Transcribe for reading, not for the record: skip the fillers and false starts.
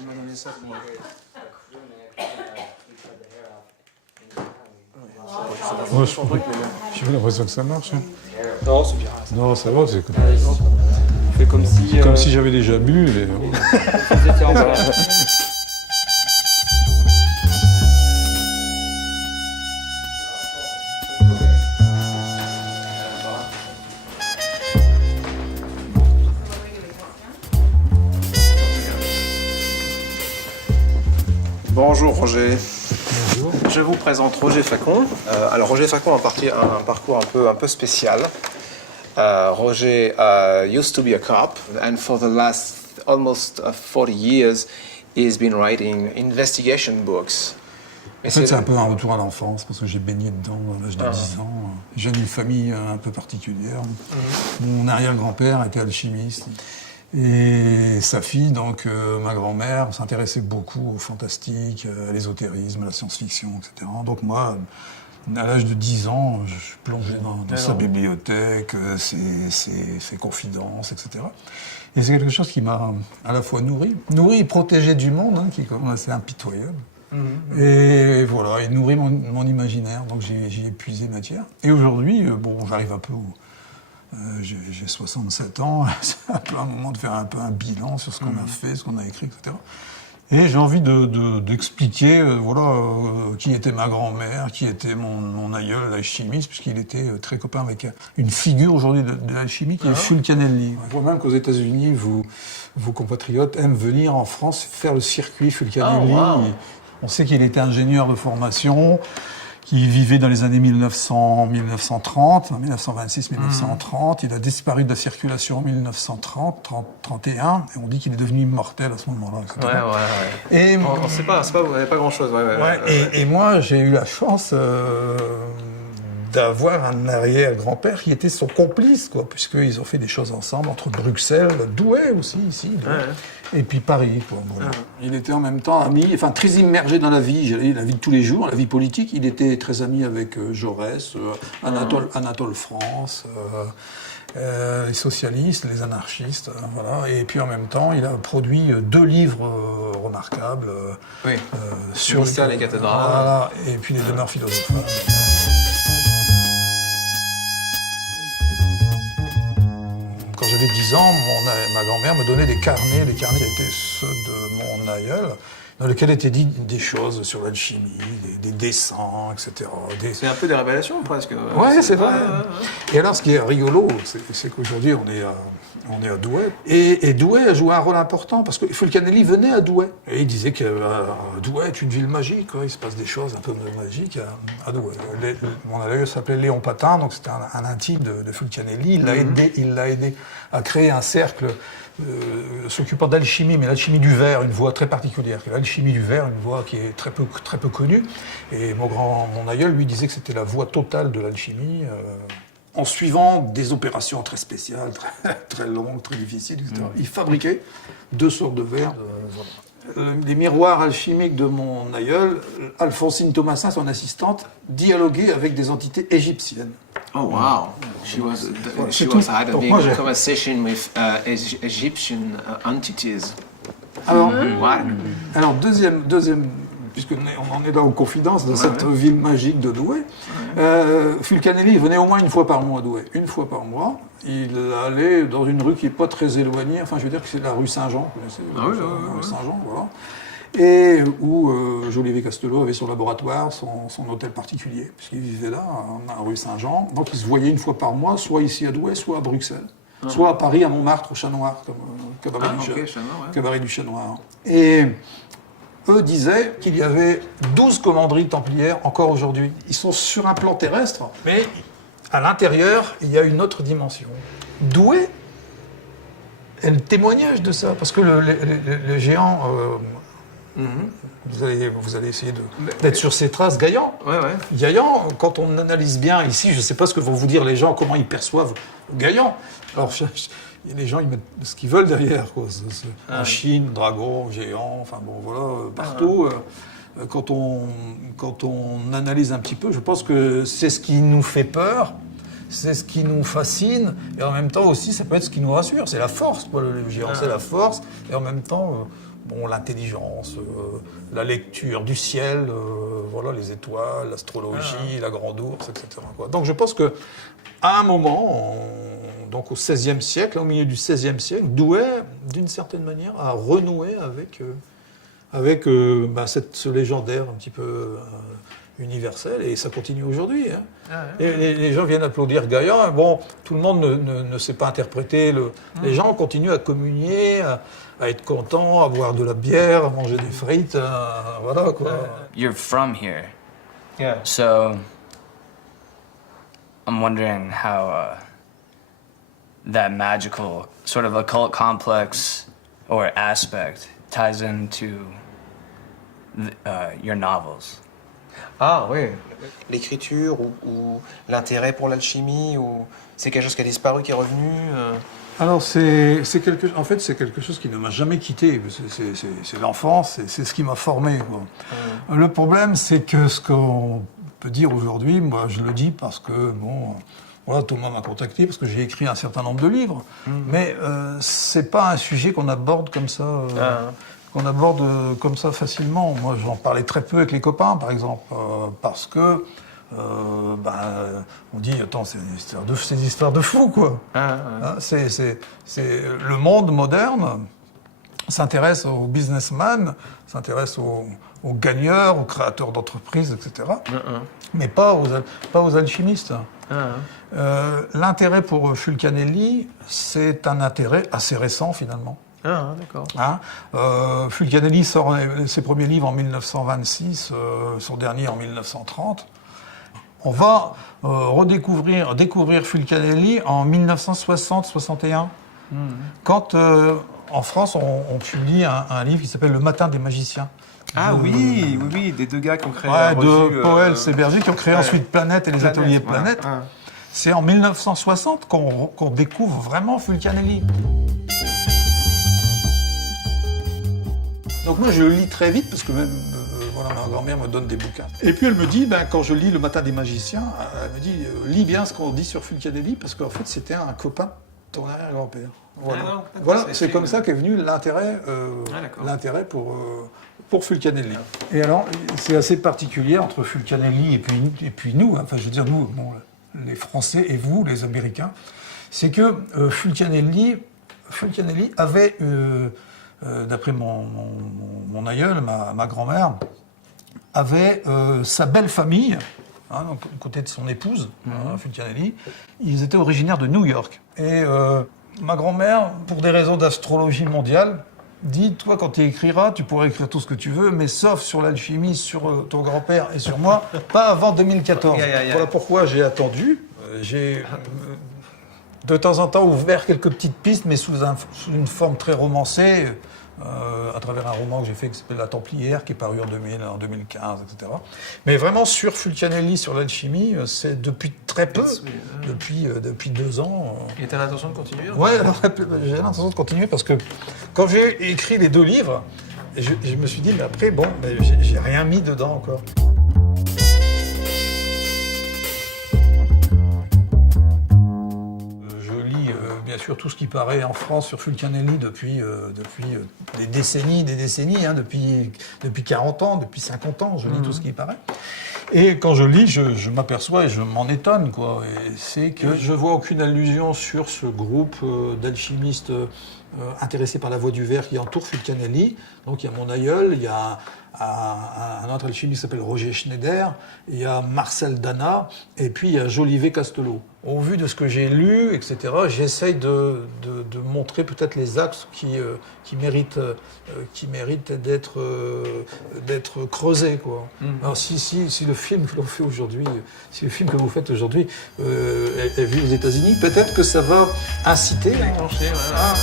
Il m'a donné ça pour moi. Ouais, j'ai l'impression que ça marche. Hein. Non, c'est bien. Non, ça va, c'est Fais comme si. comme si j'avais déjà bu. Mais... Vous étiez en bas. Bonjour Roger. Bonjour. Je vous présente Roger Facon. Alors Roger Facon a un parcours un peu spécial. Roger used to be a cop, and for the last almost 40 years, he's been writing investigation books. En fait, c'est un peu un retour à l'enfance, parce que j'ai baigné dedans à l'âge de 10 ans. J'ai une famille un peu particulière. Mon arrière-grand-père était alchimiste. Et sa fille, donc ma grand-mère, s'intéressait beaucoup au fantastique, à l'ésotérisme, à la science-fiction, etc. Donc moi, à l'âge de 10 ans, je plongeais dans sa bibliothèque, ses confidences, etc. Et c'est quelque chose qui m'a à la fois nourri et protégé du monde, qui est quand même assez impitoyable. Et voilà, et nourri mon imaginaire, donc j'ai épuisé matière. Et aujourd'hui, bon, j'arrive un peu j'ai 67 ans, c'est un peu un moment de faire un peu un bilan sur ce qu'on a fait, ce qu'on a écrit, etc. Et j'ai envie d'expliquer qui était ma grand-mère, qui était mon aïeul, l'alchimiste, puisqu'il était très copain avec une figure aujourd'hui de l'alchimie qui est Fulcanelli. On voit même qu'aux États-Unis, vos compatriotes aiment venir en France faire le circuit Fulcanelli. Oh, wow. On sait qu'il était ingénieur de formation, qui vivait dans les années 1930, 1926-1930. Il a disparu de la circulation en 1931, et on dit qu'il est devenu immortel à ce moment-là, etc. Ouais. Et, On ne sait pas, vous n'avez pas grand-chose. et moi, j'ai eu la chance d'avoir un arrière-grand-père qui était son complice, puisqu'ils ont fait des choses ensemble, entre Bruxelles, Douai aussi, ici, et puis Paris. Voilà. Il était en même temps ami, très immergé dans la vie, la vie de tous les jours, la vie politique. Il était très ami avec Jaurès, Anatole France, les socialistes, les anarchistes, voilà. Et puis en même temps, il a produit 2 livres remarquables sur les cathédrales. Voilà, et puis les demeures philosophes. Quand j'avais 10 ans, ma grand-mère me donnait des carnets qui étaient ceux de mon aïeul, dans lesquels étaient dit des choses sur l'alchimie, des dessins, etc. C'est un peu des révélations, presque. Ouais, c'est vrai. Et alors, ce qui est rigolo, c'est qu'aujourd'hui, on est à Douai. Et Douai a joué un rôle important, parce que Fulcanelli venait à Douai. Et il disait que Douai est une ville magique, il se passe des choses un peu magiques à Douai. Mon aïeul s'appelait Léon Patin, donc c'était un intime de Fulcanelli. Il l'a aidé à créer un cercle s'occupant d'alchimie, mais l'alchimie du verre, une voie très particulière. L'alchimie du verre, une voie qui est très peu connue. Et mon aïeul lui disait que c'était la voie totale de l'alchimie, en suivant des opérations très spéciales, très longues, très difficiles, etc. Il fabriquait 2 sortes de verres. Les miroirs alchimiques de mon aïeul, Alphonsine Thomasin, son assistante, dialoguaient avec des entités égyptiennes. Oh wow! She was having a conversation with Egyptian entities. Alors deuxième, puisqu'on en est là aux confidences de cette ville magique de Douai, Fulcanelli venait au moins une fois par mois à Douai. Une fois par mois, il allait dans une rue qui n'est pas très éloignée, je veux dire que c'est la rue Saint-Jean, vous connaissez rue Saint-Jean, voilà. Et où Jolivet Castelot avait son laboratoire, son hôtel particulier, puisqu'il vivait là, à rue Saint-Jean. Donc ils se voyaient une fois par mois, soit ici à Douai, soit à Bruxelles. Soit à Paris, à Montmartre, au Chat Noir, comme cabaret du Chat Noir. Et eux disaient qu'il y avait 12 commanderies templières encore aujourd'hui. Ils sont sur un plan terrestre, mais à l'intérieur, il y a une autre dimension. Douai est le témoignage de ça, parce que le géant... Vous allez essayer d'être sur ses traces. Gaillan, quand on analyse bien ici, je ne sais pas ce que vont vous dire les gens, comment ils perçoivent Gaillan. Alors, les gens, ils mettent ce qu'ils veulent derrière. En Chine, dragon, géant, partout. Quand on analyse un petit peu, je pense que c'est ce qui nous fait peur, c'est ce qui nous fascine, et en même temps aussi, ça peut être ce qui nous rassure. C'est la force, le géant, c'est la force, et en même temps... bon, l'intelligence, la lecture du ciel, voilà, les étoiles, l'astrologie, la grande ours, etc. quoi. Donc je pense que à un moment, donc au XVIe siècle, au milieu du XVIe siècle, Douai, d'une certaine manière, a renoué avec ce légendaire un petit peu universel, et ça continue aujourd'hui. Hein. Et les gens viennent applaudir Gaïa. Bon, tout le monde ne sait pas interpréter. Les gens continuent à communier, à être contents, à boire de la bière, à manger des frites, voilà quoi. You're from here, Yeah. so I'm wondering how that magical sort of occult complex or aspect ties into your novels. Ah oui. L'écriture ou l'intérêt pour l'alchimie, ou c'est quelque chose qui a disparu, qui est revenu Alors c'est quelque chose qui ne m'a jamais quitté. C'est l'enfance, c'est ce qui m'a formé, quoi. Le problème, c'est que ce qu'on peut dire aujourd'hui, moi je le dis parce que bon, voilà, Thomas m'a contacté parce que j'ai écrit un certain nombre de livres, mais c'est pas un sujet qu'on aborde comme ça. Comme ça facilement. Moi, j'en parlais très peu avec les copains, par exemple, parce que on dit, attends, c'est des histoires de fous, quoi. Hein, le monde moderne s'intéresse aux businessmen, s'intéresse aux gagneurs, aux créateurs d'entreprises, etc. Mais pas aux alchimistes. L'intérêt pour Fulcanelli, c'est un intérêt assez récent, finalement. Ah, d'accord. Hein, Fulcanelli sort ses premiers livres en 1926, son dernier en 1930. On va découvrir Fulcanelli en 1960-61, quand en France on publie un livre qui s'appelle Le Matin des magiciens. Ah oui, des deux gars qui ont créé la revue, de Poels et Berger, qui ont créé ensuite Planète et les ateliers Planète. Ouais. C'est en 1960 qu'on découvre vraiment Fulcanelli. Donc moi je le lis très vite parce que même voilà, ma grand-mère me donne des bouquins. Et puis elle me dit, quand je lis Le Matin des magiciens, elle me dit, lis bien ce qu'on dit sur Fulcanelli parce qu'en fait c'était un copain de ton arrière-grand-père. Voilà, c'est comme ça qu'est venu l'intérêt pour Fulcanelli. Et alors c'est assez particulier entre Fulcanelli et puis nous, enfin je veux dire nous, bon, les Français et vous, les Américains, c'est que Fulcanelli avait... d'après mon aïeul, ma grand-mère, avait sa belle famille, donc, du côté de son épouse, Fulcanelli, ils étaient originaires de New York. Et ma grand-mère, pour des raisons d'astrologie mondiale, dit, toi, quand tu écriras, tu pourras écrire tout ce que tu veux, mais sauf sur l'alchimie, sur ton grand-père et sur moi, pas avant 2014. Voilà pourquoi j'ai attendu. J'ai... de temps en temps ouvert quelques petites pistes, mais sous une forme très romancée, à travers un roman que j'ai fait qui s'appelle La Templière, qui est paru en 2015, etc. Mais vraiment sur Fulcanelli, sur l'alchimie, c'est depuis très peu, depuis 2 ans. Et t'as l'intention de continuer? Oui, j'ai l'intention de continuer parce que quand j'ai écrit les 2 livres, je me suis dit, mais après, j'ai rien mis dedans encore. Bien sûr, tout ce qui paraît en France sur Fulcanelli depuis des décennies, depuis 40 ans, depuis 50 ans, je lis tout ce qui paraît. Et quand je lis, je m'aperçois et je m'en étonne, quoi. Et c'est que je vois aucune allusion sur ce groupe d'alchimistes intéressés par la voie du verre qui entoure Fulcanelli. Donc il y a mon aïeul, il y a un autre alchimiste qui s'appelle Roger Schneider, il y a Marcel Dana, et puis il y a Jolivet Castelot. Au vu de ce que j'ai lu, etc., j'essaye de montrer peut-être les axes qui méritent d'être creusés, quoi. Alors si le film que l'on fait aujourd'hui, si le film que vous faites aujourd'hui est vu aux États-Unis, peut-être que ça va inciter. Déclencher, voilà.